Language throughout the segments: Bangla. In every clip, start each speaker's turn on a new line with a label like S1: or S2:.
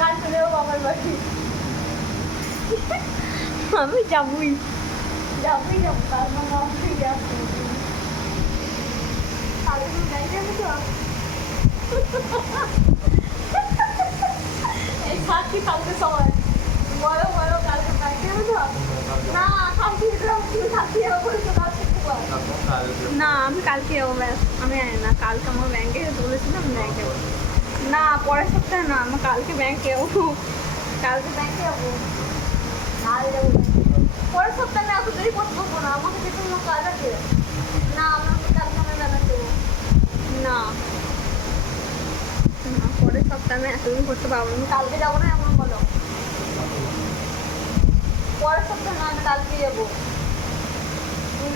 S1: কাল চলেও বাবার বাড়ি। আমি যাবই। যাবই কালকে এই খাচ্ছি কালকে সবাই। বলো বলো কালকে গাড়ি তো না খাচ্ছি যাব বলে তো কালকে
S2: না আমি কালকে যাব ব্যাস আমি জানি না কালকে আমার ব্যাংকে বলেছিলাম ব্যাংকে না পরের সপ্তাহে না আমি কালকে ব্যাংকে যাব।
S1: কালকে ব্যাংকে যাব। কাল যাব পরের সপ্তাহে এত দেরি করতে না আমাকে যেতে আমার কাজ আছে না আমাকে কালকে আমি ব্যাংকে
S2: না। না পরের সপ্তাহে আমি এতদিন করতে পারব না
S1: কালকে যাব না এমন বলো। পরের সপ্তাহে না আমি কালকে যাব।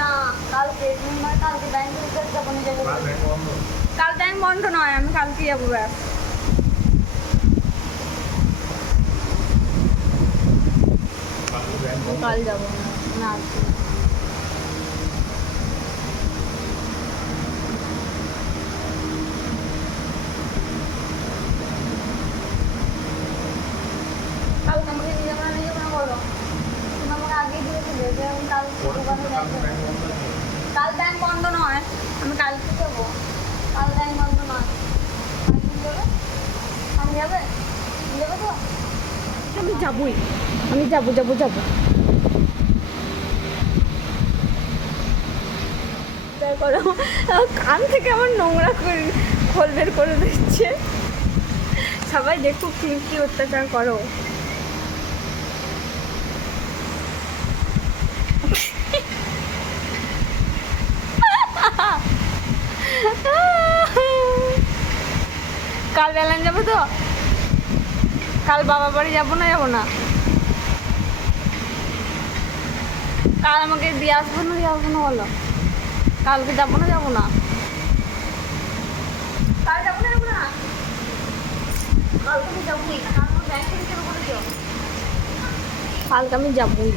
S1: না কালকে মানে কালকে ব্যাংকে যাব না যাব
S2: কাল ব্যাংক বন্ধ নয় আমি কালকে যাব ব্যাস কাল যাব না না আজকে না।
S1: কালকে আমাকে নিয়ে যাব না নিয়ে যাব না বলো তুমি আমাকে আগেই কাল যাব। কাল ব্যাংক বন্ধ নয় আমি কালকে যাব। কাল ব্যাংক বন্ধ নয়। কাল আমি যাবে? যাবে তো?
S2: আমি যাবই। আমি যাব যাব যাব। তাই করো। কান থেকে আমার নোংরা করে খোল বের করে দিচ্ছে। সবাই দেখুক কি অত্যাচার করো। কাল বেলান যাব তো? কাল বাবা বাড়ি যাব না যাব না? কাল আমাকে দিয়ে আসব না যাব না বলো? কালকে যাব না যাব না।
S1: কাল যাব না যাব না। কাল তুমি যাবোই কাল আমার থেকে যাব বলেছ
S2: কালকে আমি যাবোই।